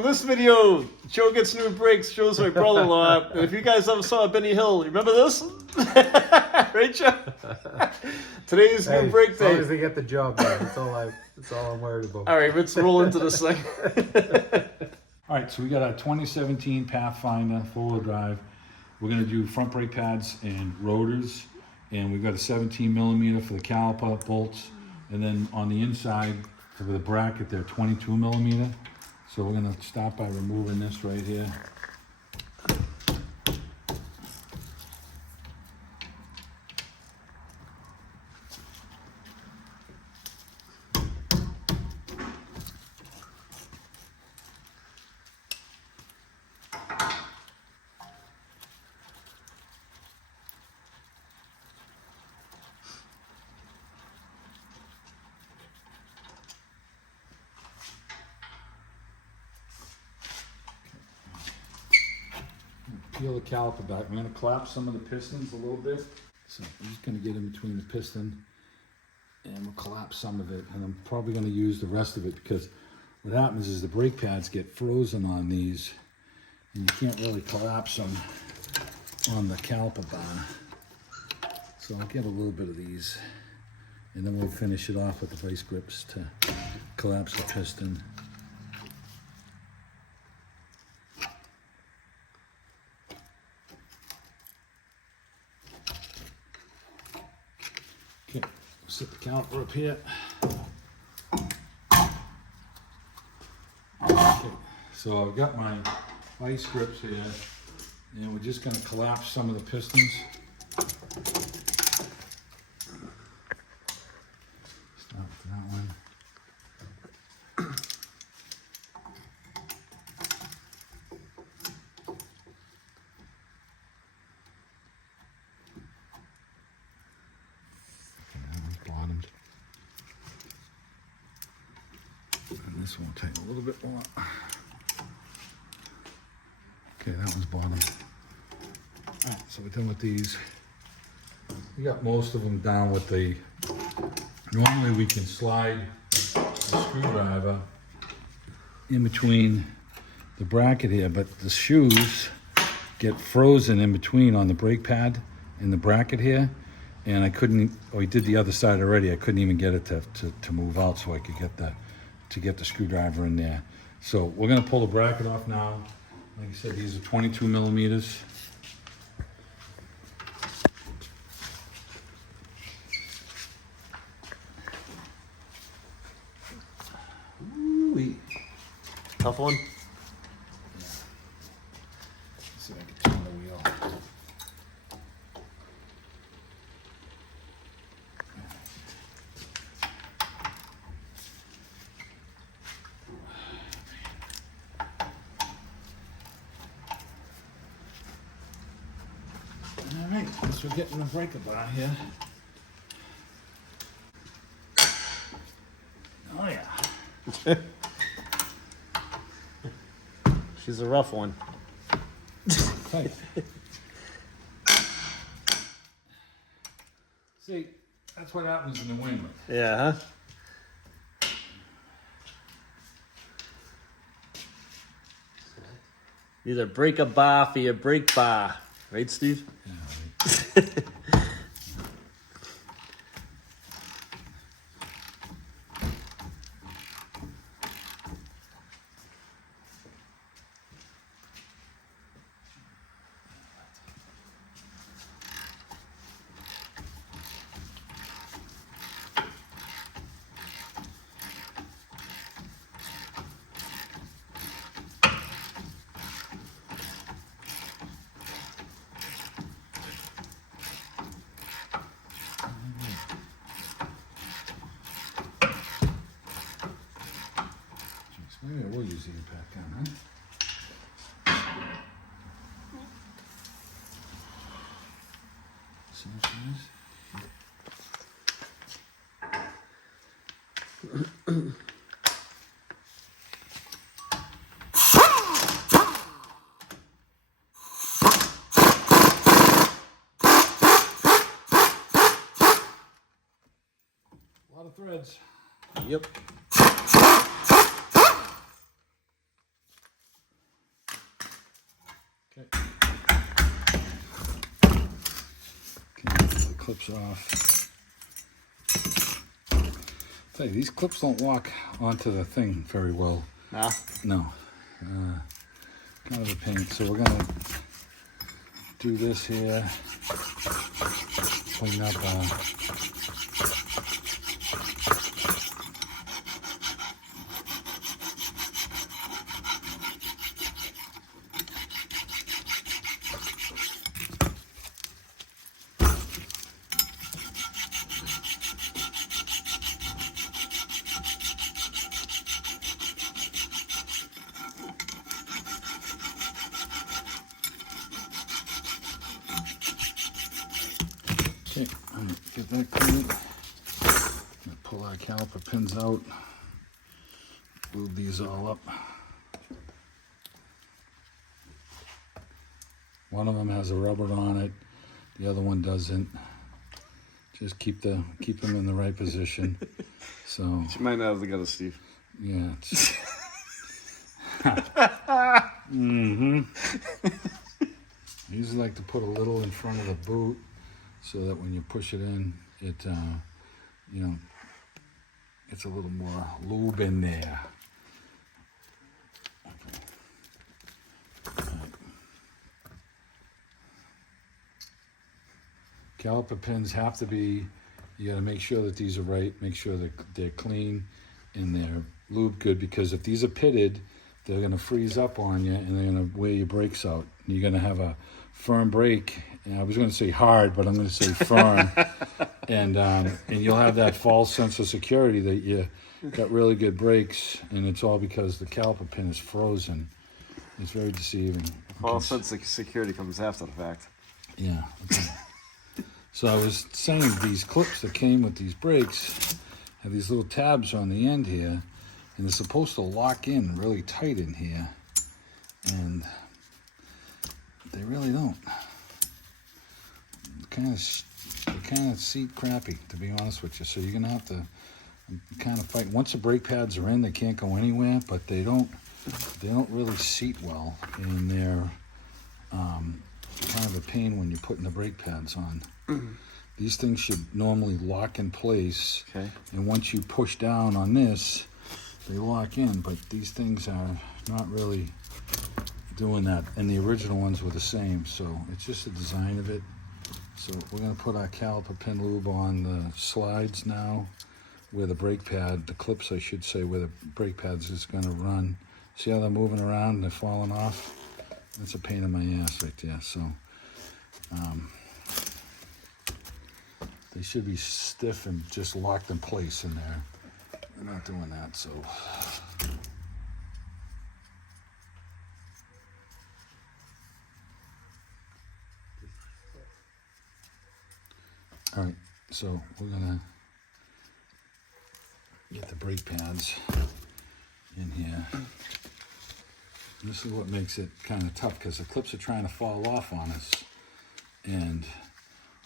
in this video, Joe gets new brakes, shows my brother-in-law. And if you guys ever saw Benny Hill, remember this? Right, Joe? Today's new brake day. As long as they get the job done, that's all I'm worried about. All right, let's roll into this thing. All right, so we got our 2017 Pathfinder four-wheel drive. We're gonna do front brake pads and rotors, and we've got a 17 millimeter for the caliper bolts, and then on the inside for the bracket, they're 22 millimeter. So we're gonna start by removing this right here. Peel the caliper back. I'm gonna collapse some of the pistons a little bit. So I'm just gonna get in between the piston and we'll collapse some of it. And I'm probably gonna use the rest of it because what happens is the brake pads get frozen on these and you can't really collapse them on the caliper bar. So I'll get a little bit of these and then we'll finish it off with the vice grips to collapse the piston. Okay, set the caliper up here. Okay, so I've got my vice grips here, and we're just going to collapse some of the pistons. Start with that one. Bottomed. And this one will take a little bit more. Okay, that one's bottomed. Alright, so we're done with these. We got most of them down with the, normally we can slide the screwdriver in between the bracket here, but the shoes get frozen in between on the brake pad and the bracket here. And I couldn't, we did the other side already, I couldn't even get it to move out so I could get the screwdriver in there. So we're gonna pull the bracket off now. Like I said, these are 22 millimeters. Ooh-wee. Tough one. Yeah. Let's see if I can turn the wheel. All right, so we're getting the breaker bar here. Oh yeah. She's a rough one. Tight. See, that's what happens in the wind. Yeah, huh? Either break a bar for your brake bar. Right, Steve? Yeah, right. Maybe I will use the impact gun, huh? Solution is. A lot of threads. Yep. Get the clips off. Tell you, these clips don't lock onto the thing very well. Nah. No. Kind of a pain. So we're gonna do this here. Clean up. Okay, all right, get that clean. Pull our caliper pins out. Lube these all up. One of them has a rubber on it. The other one doesn't. Just keep them in the right position. So She might not have got it, Steve. yeah. Mm-hmm. I usually like to put a little in front of the boot so that when you push it in, it you know, gets a little more lube in there. Caliper pins have to be, you got to make sure that these are right, make sure that they're clean and they're lubed good, because if these are pitted, they're going to freeze up on you and they're going to wear your brakes out. And you're going to have a firm brake, and I was going to say hard, but I'm going to say firm. And you'll have that false sense of security that you got really good brakes, and it's all because the caliper pin is frozen. It's very deceiving. False sense of security comes after the fact. Yeah. Okay. So I was saying these clips that came with these brakes have these little tabs on the end here, and they're supposed to lock in really tight in here, and they really don't. They kind of seat crappy, to be honest with you. So you're gonna have to kind of fight. Once the brake pads are in, they can't go anywhere, but they don't really seat well, and they're kind of a pain when you're putting the brake pads on. These things should normally lock in place, Okay. and once you push down on this, they lock in, but these things are not really doing that, and the original ones were the same, so it's just the design of it. So we're going to put our caliper pin lube on the slides now, where the brake pad, the clips I should say, where the brake pads is going to run. See how they're moving around and they're falling off? That's a pain in my ass right there. So they should be stiff and just locked in place in there. We're not doing that, so. All right, so we're gonna get the brake pads in here. This is what makes it kind of tough, because the clips are trying to fall off on us, and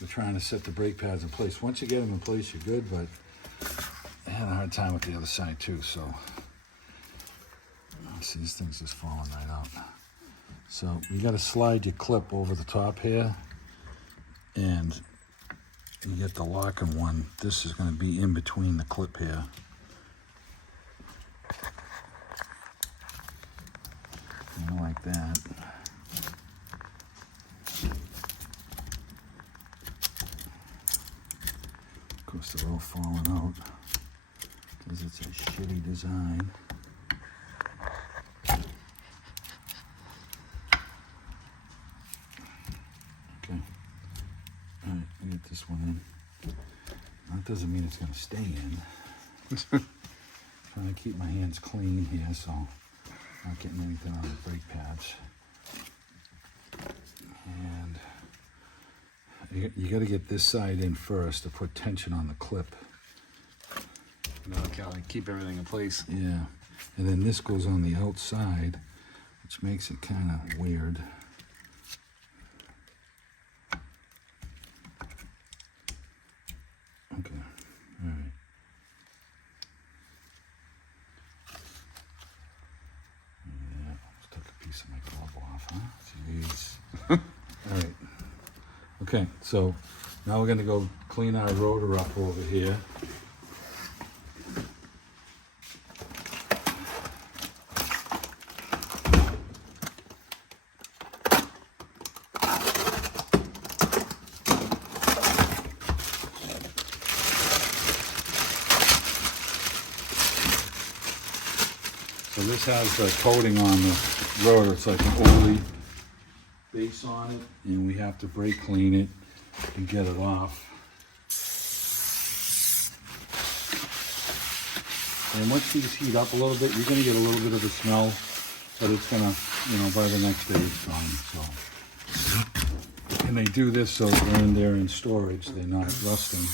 we're trying to set the brake pads in place. Once you get them in place, you're good, but I had a hard time with the other side too, so. See, these things just falling right out. So you gotta slide your clip over the top here, and you get the locking one. This is gonna be in between the clip here. Like that. Of course, they're all falling out because it's a shitty design. Okay. All right, I get this one in. That doesn't mean it's going to stay in. Trying to keep my hands clean here, so not getting anything on the brake pads. And you got to get this side in first to put tension on the clip. Keep everything in place. Yeah, and then this goes on the outside, which makes it kind of weird. Okay, all right. Yeah, almost took a piece of my glove off. off, huh? Jeez. All right. Okay, so now we're gonna go clean our rotor up over here. So this has a coating on the rotor. It's like an oily base on it, and we have to brake clean it and get it off. And once these heat up a little bit, you're gonna get a little bit of a smell, but it's gonna, you know, by the next day it's gone. So, and they do this so they're in storage, they're not rusting.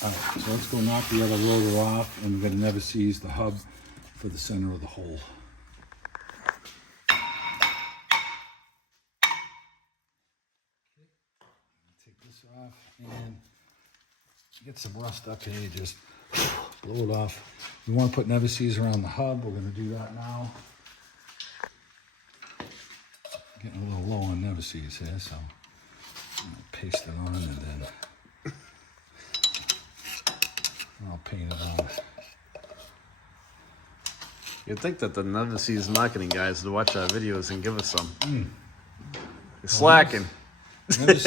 All right, so let's go knock the other rotor off, and we're gonna never seize the hub for the center of the hole. Take this off and get some rust up here. You just blow it off. We want to put never seize around the hub. We're gonna do that now. Getting a little low on never seize here, so I'm gonna paste it on and then I'll paint it on. You'd think that the never sees marketing guys would watch our videos and give us some. You're slacking. Never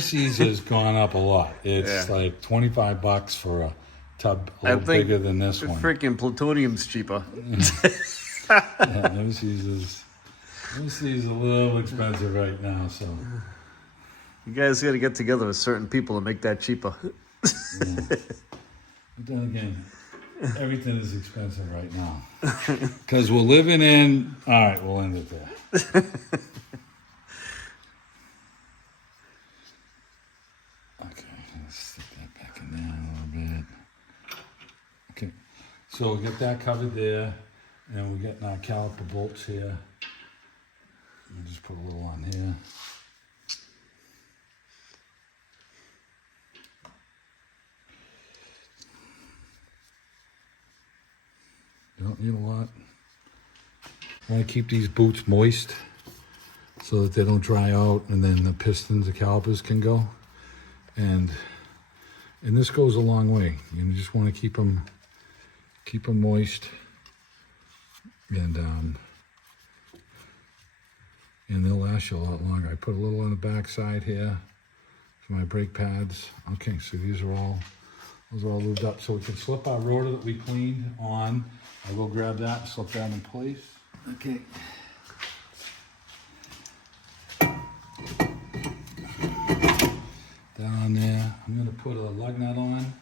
seize has gone up a lot. It's like $25 for a tub a little bigger than this one. Freaking plutonium's cheaper. Yeah, never seize is a little expensive right now, so. You guys got to get together with certain people and make that cheaper. Yeah. But then again, everything is expensive right now. Because we're living in, all right, we'll end it there. Okay, let's stick that back in there a little bit. Okay, so we got that covered there, and we're getting our caliper bolts here. We'll just put a little on here. You don't need a lot. I want to keep these boots moist so that they don't dry out, and then the pistons, the calipers can go. And this goes a long way. You just want to keep them moist, and they'll last you a lot longer. I put a little on the back side here for my brake pads. Okay, so those are all lubed up. So we can slip our rotor that we cleaned on. I will grab that and slip that in place. Okay. That on there. I'm going to put a lug nut on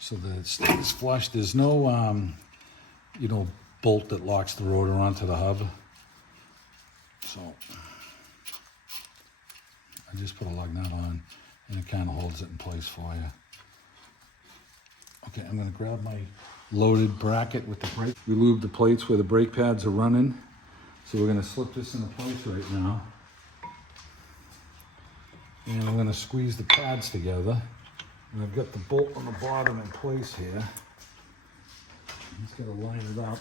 so that it stays flush. There's no, bolt that locks the rotor onto the hub. So I just put a lug nut on, and it kind of holds it in place for you. Okay, I'm going to grab my loaded bracket with the brake. We lube the plates where the brake pads are running. So we're going to slip this into place right now. And I'm going to squeeze the pads together. And I've got the bolt on the bottom in place here. Just got to line it up.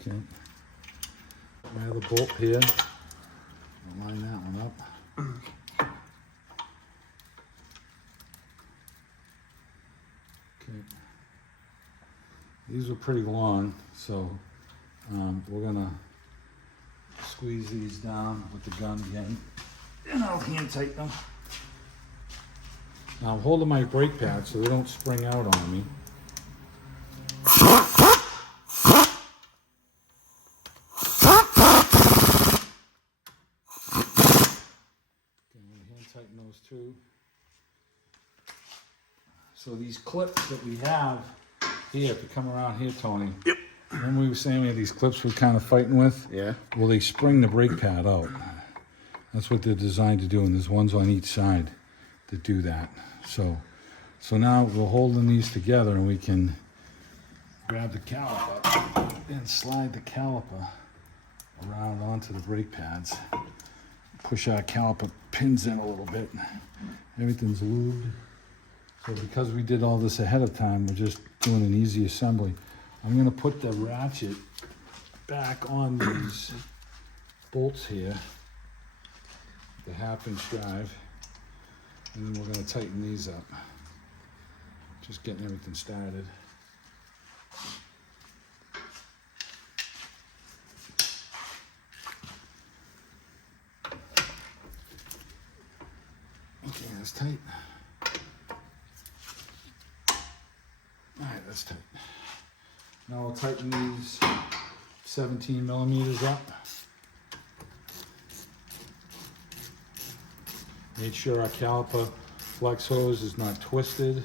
Okay. My other bolt here. I'll line that one up. Okay. These are pretty long, so we're gonna squeeze these down with the gun again, and I'll hand tighten them. Now I'm holding my brake pads so they don't spring out on me. Tighten those too. So these clips that we have here, if you come around here, Tony. Yep. Remember we were saying we had these clips we're kind of fighting with? Yeah. Well, they spring the brake pad out. That's what they're designed to do, and there's ones on each side that do that. So now we're holding these together, and we can grab the caliper and slide the caliper around onto the brake pads. Push our caliper pins in a little bit. Everything's lubed. So because we did all this ahead of time, we're just doing an easy assembly. I'm gonna put the ratchet back on these bolts here, the 1/2" drive, and then we're gonna tighten these up. Just getting everything started. Okay, that's tight. Alright, that's tight. Now I'll tighten these 17 millimeters up. Make sure our caliper flex hose is not twisted.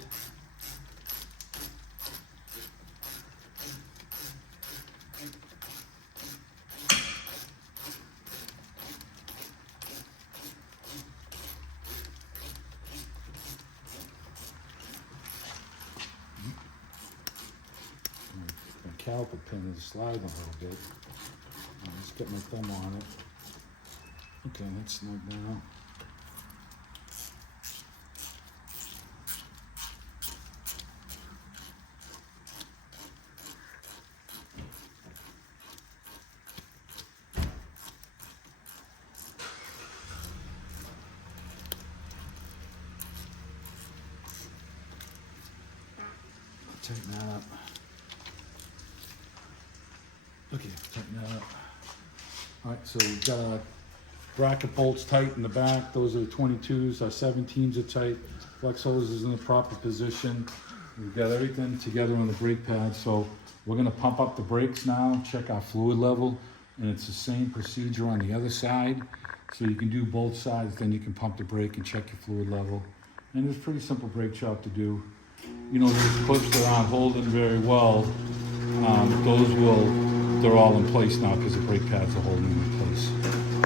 My caliper pin is sliding a little bit. I'll just get my thumb on it. Okay, that's snug now. Tighten that up. Okay, tighten that up. Alright, so we've got our bracket bolts tight in the back. Those are the 22s. Our 17s are tight. Flex hose is in the proper position. We've got everything together on the brake pad. So we're going to pump up the brakes now, check our fluid level. And it's the same procedure on the other side. So you can do both sides, then you can pump the brake and check your fluid level. And it's a pretty simple brake job to do. You know, these clips that aren't holding very well, they're all in place now because the brake pads are holding them in place.